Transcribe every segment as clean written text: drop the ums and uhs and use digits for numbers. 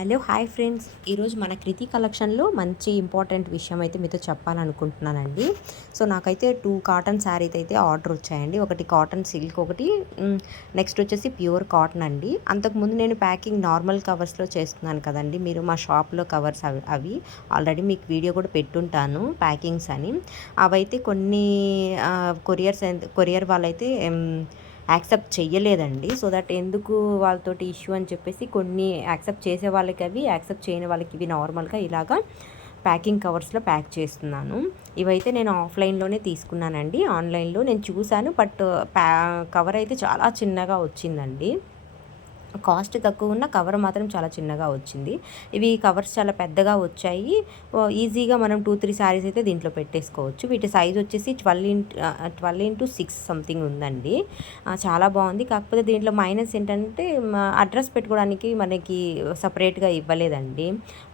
Hello hi friends, ఈరోజు మన కృతి కలెక్షన్లో మంచి ఇంపార్టెంట్ విషయం అయితే మీతో చెప్పాలనుకుంటున్నానండి. సో నాకైతే 2 కాటన్ శారీస్ అయితే ఆర్డర్ వచ్చాయండి. ఒకటి కాటన్ సిల్క్, ఒకటి నెక్స్ట్ వచ్చేసి ప్యూర్ కాటన్ అండి. అంతకుముందు నేను ప్యాకింగ్ నార్మల్ కవర్స్లో చేస్తున్నాను కదండి, మీరు మా షాప్లో కవర్స్ అవి ఆల్రెడీ మీకు వీడియో కూడా పెట్టుంటాను ప్యాకింగ్స్ అని. అవైతే కొన్ని కొరియర్ వాళ్ళైతే యాక్సెప్ట్ చెయ్యలేదండి. సో దట్ ఎందుకు వాళ్ళతోటి ఇష్యూ అని చెప్పేసి కొన్ని యాక్సెప్ట్ చేసే వాళ్ళకి అవి, యాక్సెప్ట్ చేయని వాళ్ళకి ఇవి నార్మల్గా ఇలాగా ప్యాకింగ్ కవర్స్లో ప్యాక్ చేస్తున్నాను. ఇవైతే నేను ఆఫ్లైన్లోనే తీసుకున్నానండి. ఆన్లైన్లో నేను చూశాను, బట్ కవర్ అయితే చాలా చిన్నగా వచ్చిందండి. కాస్ట్ తక్కువ ఉన్న కవర్ మాత్రం చాలా చిన్నగా వచ్చింది. ఇవి కవర్స్ చాలా పెద్దగా వచ్చాయి. ఈజీగా మనం 2-3 శారీస్ అయితే దీంట్లో పెట్టేసుకోవచ్చు. వీటి సైజ్ వచ్చేసి 12x6 సంథింగ్ ఉందండి. చాలా బాగుంది. కాకపోతే దీంట్లో మైనస్ ఏంటంటే అడ్రస్ పెట్టుకోవడానికి మనకి సపరేట్గా ఇవ్వలేదండి.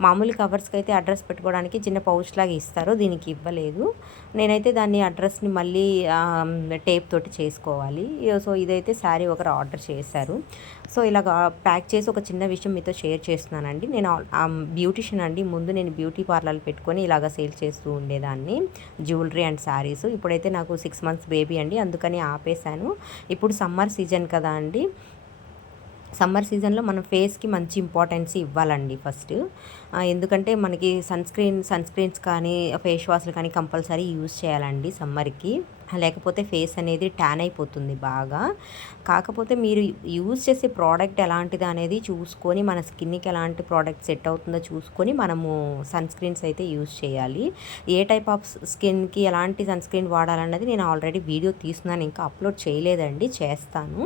మామూలు కవర్స్కి అయితే అడ్రస్ పెట్టుకోవడానికి చిన్న పౌచ్ లాగా ఇస్తారు, దీనికి ఇవ్వలేదు. నేనైతే దాన్ని అడ్రస్ని మళ్ళీ టేప్ తోటి చేసుకోవాలి. సో ఇదైతే శారీ ఒకరు ఆర్డర్ చేశారు. సో ఇలాగ ప్యాక్ చేసి ఒక చిన్న విషయం మీతో షేర్ చేస్తున్నానండి. నేను బ్యూటిషియన్ అండి. ముందు నేను బ్యూటీ పార్లర్ పెట్టుకొని ఇలాగ సేల్ చేస్తూ ఉండేదాన్ని, జ్యువెలరీ అండ్ శారీస్. ఇప్పుడైతే నాకు 6 months బేబీ అండి, అందుకని ఆపేశాను. ఇప్పుడు సమ్మర్ సీజన్ కదా అండి, సమ్మర్ సీజన్లో మనం ఫేస్కి మంచి ఇంపార్టెన్స్ ఇవ్వాలండి ఫస్ట్. ఎందుకంటే మనకి సన్ స్క్రీన్స్ కానీ ఫేస్ వాష్లు కానీ కంపల్సరీ యూజ్ చేయాలండి సమ్మర్కి, లేకపోతే ఫేస్ అనేది ట్యాన్ అయిపోతుంది బాగా. కాకపోతే మీరు యూజ్ చేసే ప్రోడక్ట్ ఎలాంటిది అనేది చూసుకొని, మన స్కిన్కి ఎలాంటి ప్రోడక్ట్ సెట్ అవుతుందో చూసుకొని మనము సన్ స్క్రీన్స్ అయితే యూజ్ చేయాలి. ఏ టైప్ ఆఫ్ స్కిన్కి ఎలాంటి సన్ స్క్రీన్ వాడాలన్నది నేను ఆల్రెడీ వీడియో తీస్తున్నాను, ఇంకా అప్లోడ్ చేయలేదండి, చేస్తాను.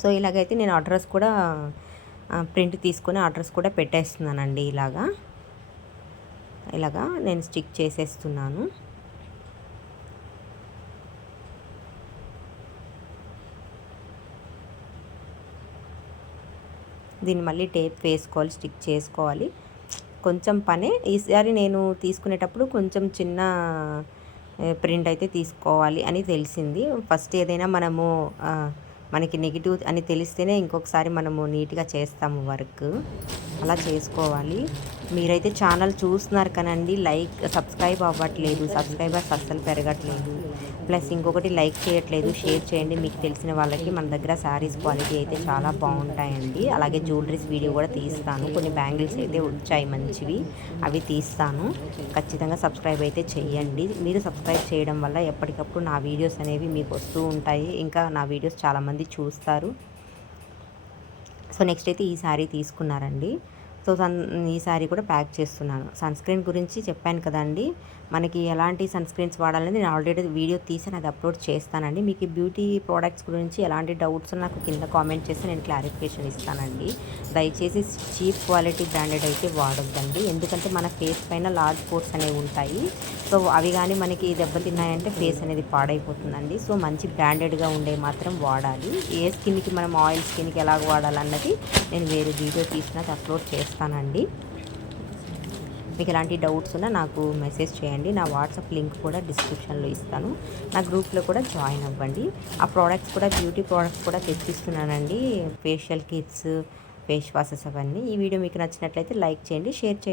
సో ఇలాగైతే నేను అడ్రస్ కూడా ప్రింట్ తీసుకొని అడ్రస్ కూడా పెట్టేస్తున్నానండి. ఇలాగా నేను స్టిక్ చేసేస్తున్నాను. దీన్ని మళ్ళీ టేప్ వేసుకోవాలి, స్టిక్ చేసుకోవాలి. కొంచెం పనే ఈసారి నేను తీసుకునేటప్పుడు కొంచెం చిన్న ప్రింట్ అయితే తీసుకోవాలి అని తెలిసింది. ఫస్ట్ ఏదైనా మనకి నెగిటివ్ అని తెలిస్తేనే ఇంకొకసారి మనము నీట్గా చేస్తాము వర్క్, అలా చేసుకోవాలి. మీరైతే ఛానల్ చూస్తున్నారు కనండి, సబ్స్క్రైబ్ అవ్వట్లేదు, సబ్స్క్రైబర్స్ అస్సలు పెరగట్లేదు. ప్లస్ ఇంకొకటి లైక్ చేయట్లేదు, షేర్ చేయండి మీకు తెలిసిన వాళ్ళకి. మన దగ్గర శారీస్ క్వాలిటీ అయితే చాలా బాగుంటాయండి. అలాగే జ్యువెలరీస్ వీడియో కూడా తీస్తాను, కొన్ని బ్యాంగిల్స్ అయితే వచ్చాయి మంచివి, అవి తీస్తాను. ఖచ్చితంగా సబ్స్క్రైబ్ అయితే చేయండి. మీరు సబ్స్క్రైబ్ చేయడం వల్ల ఎప్పటికప్పుడు నా వీడియోస్ అనేవి మీకు వస్తూ ఉంటాయి, ఇంకా నా వీడియోస్ చాలామంది చూస్తారు. సో నెక్స్ట్ అయితే ఈ శారీ తీసుకున్నారండి. సో ఈ శారీ కూడా ప్యాక్ చేస్తున్నాను. సన్ స్క్రీన్ గురించి చెప్పాను కదండి, మనకి ఎలాంటి సన్ స్క్రీన్స్ వాడాలని నేను ఆల్రెడీ వీడియో తీసాను, అది అప్లోడ్ చేస్తానండి. మీకు బ్యూటీ ప్రోడక్ట్స్ గురించి ఎలాంటి డౌట్స్ నాకు కింద కామెంట్ చేసి నేను క్లారిఫికేషన్ ఇస్తానండి. దయచేసి చీప్ క్వాలిటీ బ్రాండెడ్ అయితే వాడొద్దండి, ఎందుకంటే మన ఫేస్ పైన లార్జ్ పోర్స్ అనేవి ఉంటాయి. సో అవి కానీ మనకి దెబ్బతిన్నాయంటే ఫేస్ అనేది పాడైపోతుందండి. సో మంచి బ్రాండెడ్గా ఉండే మాత్రం వాడాలి. ఏ స్కిన్కి మనం ఆయిల్ స్కిన్కి ఎలాగ వాడాలన్నది నేను వేరే వీడియో తీసినది అప్లోడ్ చేస్తానండి. మీకు ఎలాంటి డౌట్స్ ఉన్నా నాకు మెసేజ్ చేయండి. నా వాట్సాప్ లింక్ కూడా డిస్క్రిప్షన్లో ఇస్తాను, నా గ్రూప్లో కూడా జాయిన్ అవ్వండి. ఆ ప్రోడక్ట్స్ కూడా, బ్యూటీ ప్రోడక్ట్స్ కూడా తెప్పిస్తున్నానండి, ఫేషియల్ కిట్స్, ఫేస్ వాషెస్ అవన్నీ. ఈ వీడియో మీకు నచ్చినట్లయితే లైక్ చేయండి, షేర్ చేయండి.